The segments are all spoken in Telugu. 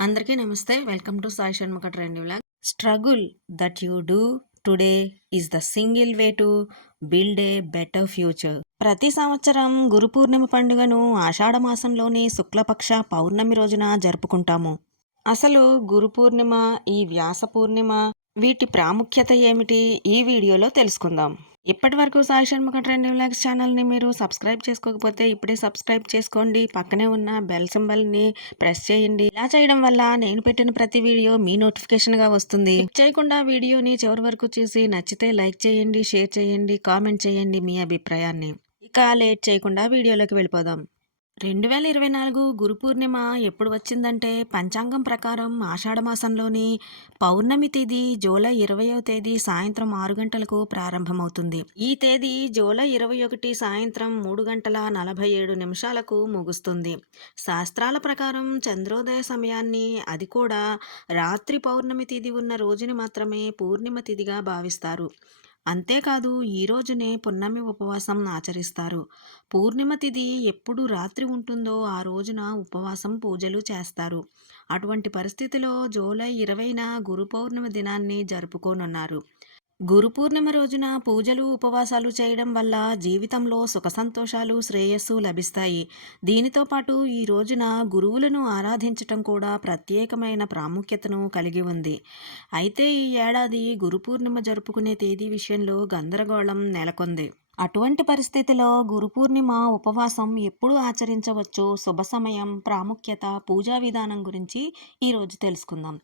అందరికీ నమస్తే. Welcome to Sai Shanmukha trend vlog. Struggle that you do today is the single way to build a better future. ప్రతి సంవత్సరం గురు పూర్ణిమ పండుగను ఆషాఢ మాసంలోని శుక్లపక్ష పౌర్ణమి రోజున జరుపుకుంటాము. అసలు గురు పూర్ణిమ ఈ వ్యాస పూర్ణిమ వీటి ప్రాముఖ్యత ఏమిటి ఈ వీడియోలో తెలుసుకుందాం. ఇప్పటి వరకు సాయి షణ్ముఖ ట్రెండింగ్ వ్లాగ్స్ ఛానల్ని మీరు సబ్స్క్రైబ్ చేసుకోకపోతే ఇప్పుడే సబ్స్క్రైబ్ చేసుకోండి. పక్కనే ఉన్న బెల్ సింబల్ని ప్రెస్ చేయండి. ఇలా చేయడం వల్ల నేను పెట్టిన ప్రతి వీడియో మీ నోటిఫికేషన్గా వస్తుంది. చేయకుండా వీడియోని చివరి వరకు చూసి నచ్చితే లైక్ చేయండి షేర్ చేయండి కామెంట్ చేయండి మీ అభిప్రాయాన్ని. ఇక లేట్ చేయకుండా వీడియోలోకి వెళ్ళిపోదాం. రెండు వేల ఇరవై నాలుగు గురు పూర్ణిమ ఎప్పుడు వచ్చిందంటే పంచాంగం ప్రకారం ఆషాఢ మాసంలోని పౌర్ణమి తేదీ జూలై ఇరవయో తేదీ సాయంత్రం ఆరు గంటలకు ప్రారంభమవుతుంది. ఈ తేదీ జూలై ఇరవై ఒకటి సాయంత్రం మూడు గంటల నలభై ఏడు నిమిషాలకు ముగుస్తుంది. శాస్త్రాల ప్రకారం చంద్రోదయ సమయాన్ని అది కూడా రాత్రి పౌర్ణమి తేదీ ఉన్న రోజుని మాత్రమే పూర్ణిమ తిథిగా భావిస్తారు. అంతేకాదు ఈ రోజునే పున్నమి ఉపవాసం ఆచరిస్తారు. పూర్ణిమ తిథి ఎప్పుడు రాత్రి ఉంటుందో ఆ రోజున ఉపవాసం పూజలు చేస్తారు. అటువంటి పరిస్థితిలో జూలై ఇరవైన గురు పౌర్ణమి దినాన్ని జరుపుకోనున్నారు. గురు పూర్ణిమ రోజున పూజలు ఉపవాసాలు చేయడం వల్ల జీవితంలో సుఖ సంతోషాలు శ్రేయస్సు లభిస్తాయి. దీనితో పాటు ఈ రోజున గురువులను ఆరాధించటం కూడా ప్రత్యేకమైన ప్రాముఖ్యతను కలిగి ఉంది. అయితే ఈ ఏడాది గురు పూర్ణిమ జరుపుకునే తేదీ విషయంలో గందరగోళం నెలకొంది. అటువంటి పరిస్థితిలో గురు పూర్ణిమ ఉపవాసం ఎప్పుడు ఆచరించవచ్చు? శుభ సమయం ప్రాముఖ్యత పూజా విధానం గురించి ఈరోజు తెలుసుకుందాం.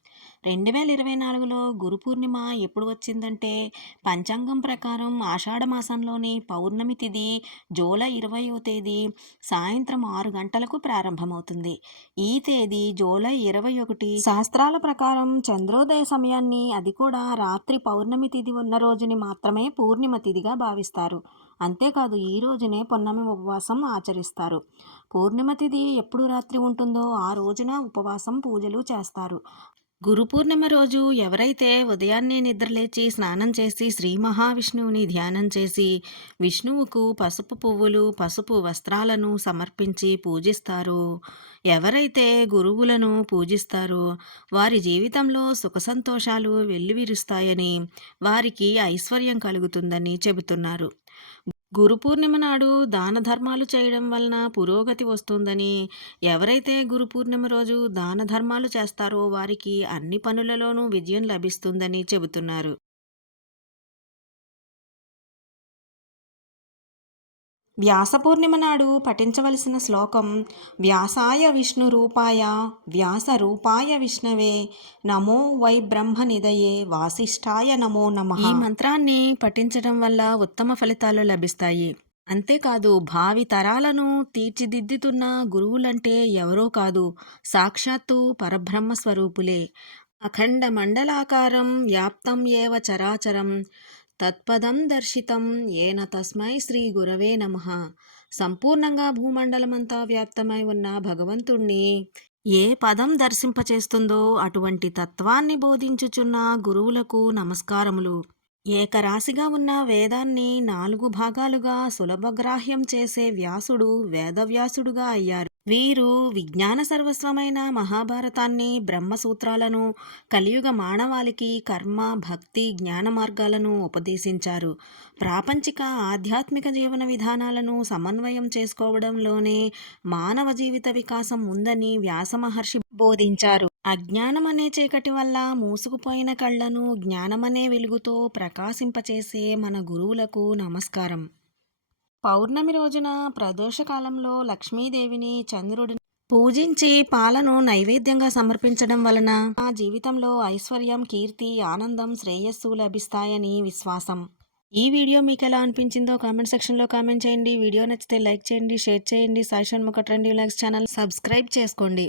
రెండు వేల ఇరవై నాలుగులో గురు పూర్ణిమ ఎప్పుడు వచ్చిందంటే పంచాంగం ప్రకారం ఆషాఢ మాసంలోని పౌర్ణమి తిథి జూలై ఇరవయో తేదీ సాయంత్రం ఆరు గంటలకు ప్రారంభమవుతుంది. ఈ తేదీ జూలై ఇరవై ఒకటి శాస్త్రాల ప్రకారం చంద్రోదయ సమయాన్ని అది కూడా రాత్రి పౌర్ణమి తిథి ఉన్న రోజుని మాత్రమే పూర్ణిమ తిథిగా భావిస్తారు. అంతేకాదు ఈ రోజునే పొన్నమి ఉపవాసం ఆచరిస్తారు. పూర్ణిమ తిథి ఎప్పుడు రాత్రి ఉంటుందో ఆ రోజున ఉపవాసం పూజలు చేస్తారు. గురు పూర్ణిమ రోజు ఎవరైతే ఉదయాన్నే నిద్రలేచి స్నానం చేసి శ్రీ మహావిష్ణువుని ధ్యానం చేసి విష్ణువుకు పసుపు పువ్వులు పసుపు వస్త్రాలను సమర్పించి పూజిస్తారో ఎవరైతే గురువులను పూజిస్తారో వారి జీవితంలో సుఖ సంతోషాలు వెల్లువిరుస్తాయని వారికి ఐశ్వర్యం కలుగుతుందని చెబుతున్నారు. గురు పూర్ణిమ నాడు దాన ధర్మాలు చేయడం వలన పురోగతి వస్తుందని ఎవరైతే గురు పూర్ణిమ రోజు దాన ధర్మాలు చేస్తారో వారికి అన్ని పనులలోనూ విజయం లభిస్తుందని చెబుతున్నారు. వ్యాస పూర్ణిమ నాడు పఠించవలసిన శ్లోకం వ్యాసాయ విష్ణు రూపాయ వ్యాస రూపాయ విష్ణవే నమో వై బ్రహ్మ నిదయే వాసిష్ఠాయ నమో నమ. ఈ మంత్రాన్ని పఠించడం వల్ల ఉత్తమ ఫలితాలు లభిస్తాయి. అంతేకాదు భావి తరాలను తీర్చిదిద్దుతున్న గురువులంటే ఎవరో కాదు సాక్షాత్తు పరబ్రహ్మ స్వరూపులే. అఖండ మండలాకారం వ్యాప్తం ఏవ చరాచరం. తత్పదం దర్శితం. ఏన తస్మై శ్రీ గురవే నమ. సంపూర్ణంగా భూమండలమంతా వ్యాప్తమై ఉన్న భగవంతుణ్ణి. ఏ పదం దర్శింపచేస్తుందో అటువంటి తత్వాన్ని బోధించుచున్న గురువులకు నమస్కారములు. ఏకరాశిగా ఉన్న వేదాన్ని నాలుగు భాగాలుగా సులభగ్రాహ్యం చేసే వ్యాసుడు వేదవ్యాసుడుగా అయ్యారు. వీరు విజ్ఞాన సర్వస్వమైన మహాభారతాన్ని బ్రహ్మసూత్రాలను కలియుగ మానవాళికి కర్మ భక్తి జ్ఞాన మార్గాలను ఉపదేశించారు. ప్రాపంచిక ఆధ్యాత్మిక జీవన విధానాలను సమన్వయం చేసుకోవడంలోనే మానవ జీవిత వికాసం ఉందని వ్యాస మహర్షి బోధించారు. అజ్ఞానం అనే చీకటి వల్ల మూసుకుపోయిన కళ్ళను జ్ఞానమనే వెలుగుతో ప్రకాశింపచేసే మన గురువులకు నమస్కారం. పౌర్ణమి రోజున ప్రదోషకాలంలో లక్ష్మీదేవిని చంద్రుడిని పూజించి పాలను నైవేద్యంగా సమర్పించడం వలన ఆ జీవితంలో ఐశ్వర్యం కీర్తి ఆనందం శ్రేయస్సు లభిస్తాయని విశ్వాసం. ఈ వీడియో మీకు ఎలా అనిపించిందో కామెంట్ సెక్షన్లో కామెంట్ చేయండి. వీడియో నచ్చితే లైక్ చేయండి షేర్ చేయండి. సాయిషన్ ముఖ ట్రెండ్ వ్లాగ్స్ ఛానల్ సబ్స్క్రైబ్ చేసుకోండి.